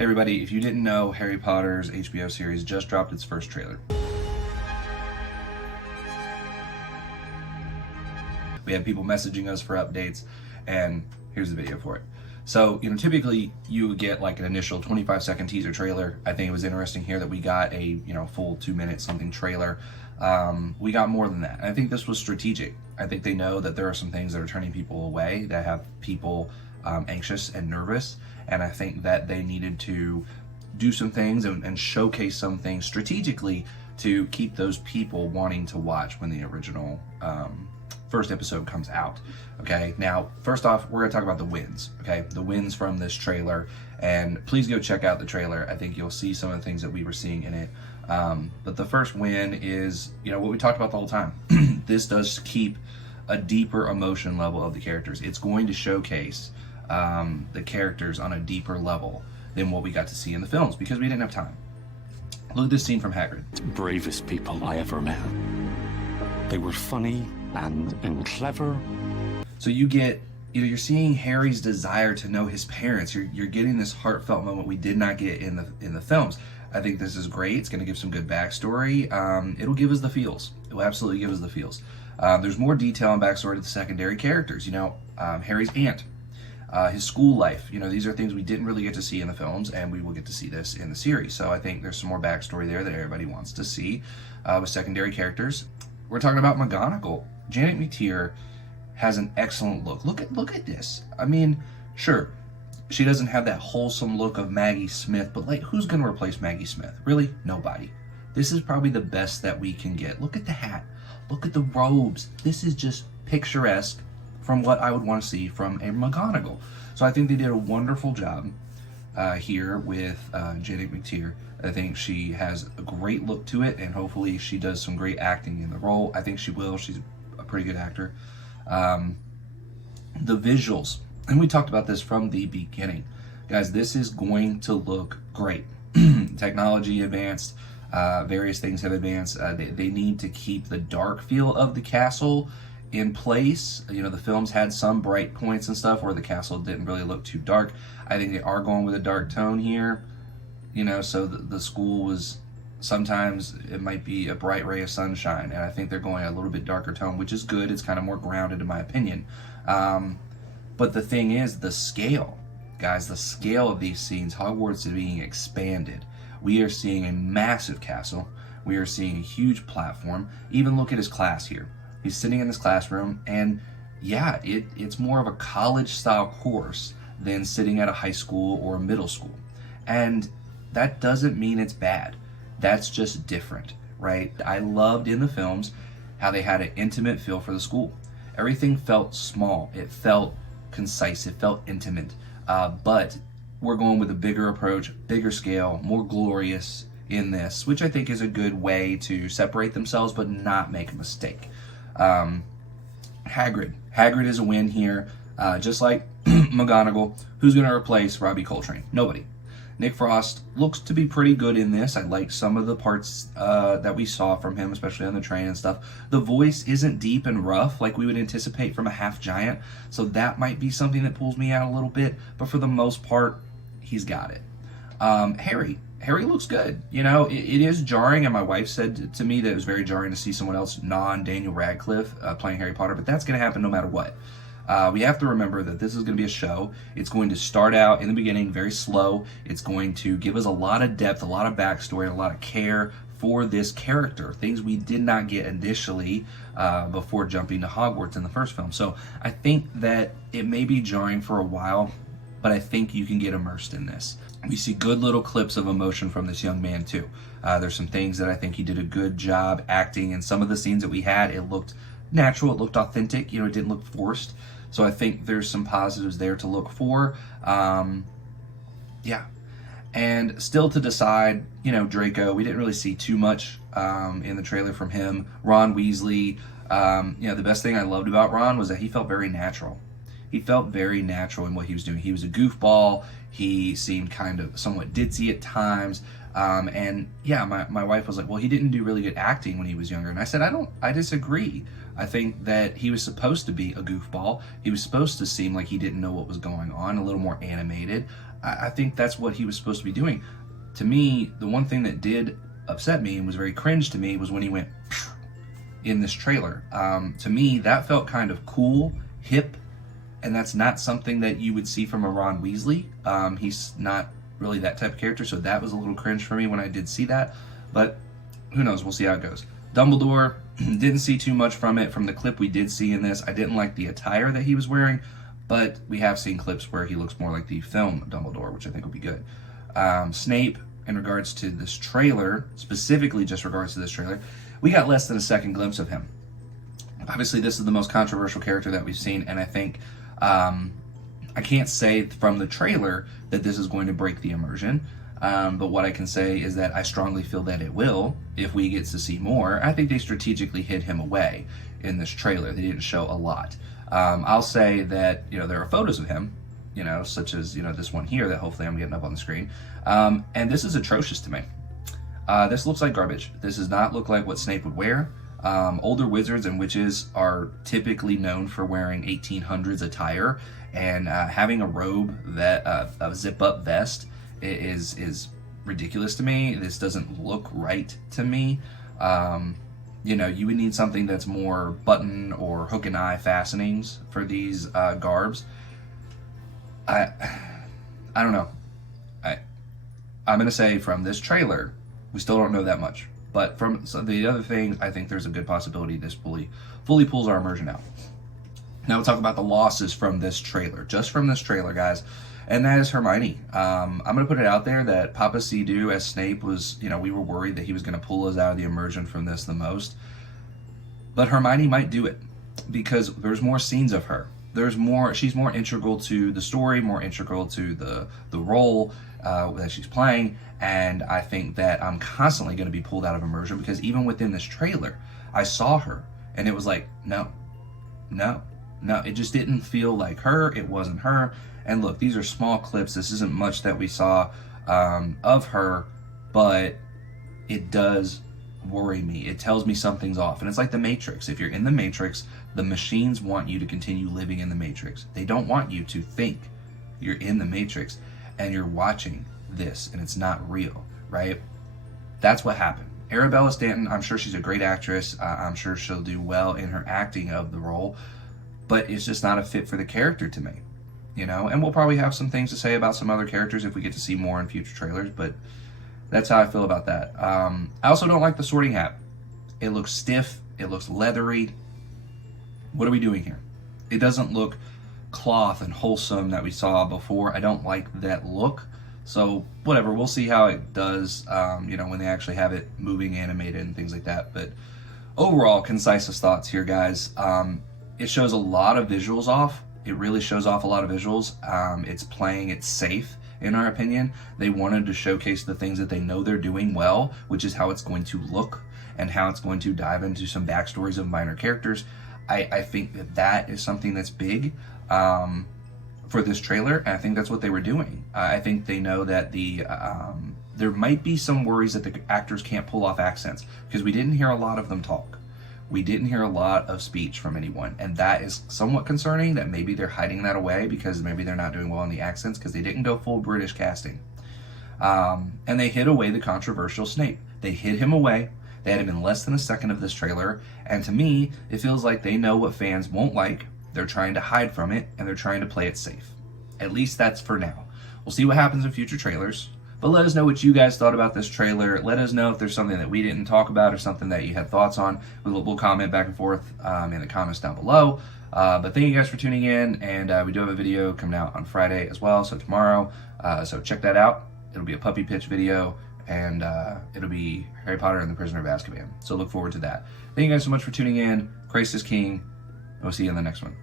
Hey everybody, if you didn't know, Harry Potter's HBO series just dropped its first trailer. We had people messaging us for updates, and here's the video for it. So, typically you would get like an initial 25-second teaser trailer. I think it was interesting here that we got a, full 2-minute something trailer. We got more than that. I think this was strategic. I think they know that there are some things that are turning people away, that have people anxious and nervous. And I think that they needed to do some things and showcase some things strategically to keep those people wanting to watch when the original first episode comes out. Okay, now first off, we're gonna talk about the wins. Okay, the wins from this trailer, and please go check out the trailer. I think you'll see some of the things that we were seeing in it. But the first win is, what we talked about the whole time. This does keep a deeper emotion level of the characters. It's going to showcase the characters on a deeper level than what we got to see in the films because we didn't have time. Look at this scene from Hagrid. Bravest people I ever met. They were funny and clever. So you get, you're seeing Harry's desire to know his parents. You're getting this heartfelt moment we did not get in the films. I think this is great. It's going to give some good backstory. It'll give us the feels. It will absolutely give us the feels. There's more detail and backstory to the secondary characters. Harry's aunt. His school life, these are things we didn't really get to see in the films, and we will get to see this in the series. So I think there's some more backstory there that everybody wants to see with secondary characters. We're talking about McGonagall. Janet McTear has an excellent look. Look at this. I mean, sure, she doesn't have that wholesome look of Maggie Smith, but who's going to replace Maggie Smith? Really? Nobody. This is probably the best that we can get. Look at the hat. Look at the robes. This is just picturesque from what I would want to see from a McGonagall. So I think they did a wonderful job here with Janet McTear. I think she has a great look to it, and hopefully she does some great acting in the role. I think she will. She's a pretty good actor. The visuals, and we talked about this from the beginning. Guys, this is going to look great. Technology advanced. Various things have advanced. They need to keep the dark feel of the castle in place. The films had some bright points and stuff where the castle didn't really look too dark. I think they are going with a dark tone here. So the school was, sometimes it might be a bright ray of sunshine, and I think they're going a little bit darker tone, which is good. It's kind of more grounded in my opinion. But the thing is, the scale, guys, the scale of these scenes, Hogwarts is being expanded. We are seeing a massive castle. We are seeing a huge platform. Even look at his class here. He's sitting in this classroom, and yeah, it's more of a college-style course than sitting at a high school or a middle school. And that doesn't mean it's bad. That's just different, right? I loved in the films how they had an intimate feel for the school. Everything felt small. It felt concise. It felt intimate. But we're going with a bigger approach, bigger scale, more glorious in this, which I think is a good way to separate themselves but not make a mistake. Hagrid is a win here. Just like McGonagall. Who's going to replace Robbie Coltrane? Nobody. Nick Frost looks to be pretty good in this. I like some of the parts that we saw from him, especially on the train and stuff. The voice isn't deep and rough like we would anticipate from a half giant, so that might be something that pulls me out a little bit, but for the most part, he's got it. Harry looks good. It is jarring, and my wife said to me that it was very jarring to see someone else non-Daniel Radcliffe playing Harry Potter, but that's going to happen no matter what. We have to remember that this is going to be a show. It's going to start out in the beginning very slow. It's going to give us a lot of depth, a lot of backstory, a lot of care for this character, things we did not get initially before jumping to Hogwarts in the first film. So I think that it may be jarring for a while, but I think you can get immersed in this. We see good little clips of emotion from this young man too. There's some things that I think he did a good job acting in. Some of the scenes that we had, it looked natural, it looked authentic, it didn't look forced. So I think there's some positives there to look for. Yeah. And still to decide, Draco, we didn't really see too much in the trailer from him. Ron Weasley, the best thing I loved about Ron was that he felt very natural. He felt very natural in what he was doing. He was a goofball. He seemed kind of somewhat ditzy at times. And yeah, my wife was like, well, he didn't do really good acting when he was younger. And I said, I disagree. I think that he was supposed to be a goofball. He was supposed to seem like he didn't know what was going on, a little more animated. I think that's what he was supposed to be doing. To me, the one thing that did upset me and was very cringe to me was when he went in this trailer. To me, that felt kind of cool, hip, and that's not something that you would see from a Ron Weasley. He's not really that type of character, so that was a little cringe for me when I did see that. But who knows? We'll see how it goes. Dumbledore, didn't see too much from it. From the clip we did see in this, I didn't like the attire that he was wearing, but we have seen clips where he looks more like the film Dumbledore, which I think will be good. Snape, in regards to this trailer, specifically just regards to this trailer, we got less than a second glimpse of him. Obviously, this is the most controversial character that we've seen, and I think I can't say from the trailer that this is going to break the immersion, but what I can say is that I strongly feel that it will if we get to see more. I think they strategically hid him away in this trailer. They didn't show a lot. I'll say that, you know, there are photos of him, you know, such as, you know, this one here that hopefully I'm getting up on the screen. And this is atrocious to me. This looks like garbage. This does not look like what Snape would wear. Older wizards and witches are typically known for wearing 1800s attire, and having a robe that a zip-up vest is ridiculous to me. This doesn't look right to me. You know, you would need something that's more button or hook and eye fastenings for these garbs. I don't know. I'm gonna say from this trailer, we still don't know that much. But from the other things, I think there's a good possibility this fully pulls our immersion out. Now we'll talk about the losses from this trailer, just from this trailer, guys, and that is Hermione. I'm going to put it out there that Papa Sidhu as Snape was, you know, we were worried that he was going to pull us out of the immersion from this the most. But Hermione might do it because there's more scenes of her. There's more. She's more integral to the story, more integral to the role that she's playing, and I think that I'm constantly going to be pulled out of immersion because even within this trailer, I saw her, and it was like, no, it just didn't feel like her. It wasn't her. And look, these are small clips. This isn't much that we saw of her, but it does worry me. It tells me something's off, and it's like the Matrix. If you're in the Matrix, the machines want you to continue living in the Matrix. They don't want you to think you're in the Matrix and you're watching this and it's not real, right? That's what happened. Arabella Stanton, I'm sure she's a great actress. I'm sure she'll do well in her acting of the role, but it's just not a fit for the character to me, you know? And we'll probably have some things to say about some other characters if we get to see more in future trailers, but that's how I feel about that. I also don't like the sorting hat. It looks stiff. It looks leathery. What are we doing here? It doesn't look cloth and wholesome that we saw before. I don't like that look. So whatever, we'll see how it does, you know, when they actually have it moving animated and things like that. But overall, concise thoughts here, guys. It shows a lot of visuals off. It really shows off a lot of visuals. It's playing it safe, in our opinion. They wanted to showcase the things that they know they're doing well, which is how it's going to look and how it's going to dive into some backstories of minor characters. I think that is something that's big for this trailer, and I think that's what they were doing. I think they know that there might be some worries that the actors can't pull off accents, because we didn't hear a lot of them talk. We didn't hear a lot of speech from anyone, and that is somewhat concerning that maybe they're hiding that away because maybe they're not doing well in the accents because they didn't go full British casting. And they hid away the controversial Snape. They hid him away. They had him in less than a second of this trailer, and to me, it feels like they know what fans won't like. They're trying to hide from it, and they're trying to play it safe. At least that's for now. We'll see what happens in future trailers, but let us know what you guys thought about this trailer. Let us know if there's something that we didn't talk about or something that you had thoughts on. We'll comment back and forth in the comments down below. But thank you guys for tuning in, and we do have a video coming out on Friday as well, so tomorrow. So check that out. It'll be a puppy pitch video, and it'll be Harry Potter and the Prisoner of Azkaban. So look forward to that. Thank you guys so much for tuning in. Christ is King. We'll see you in the next one.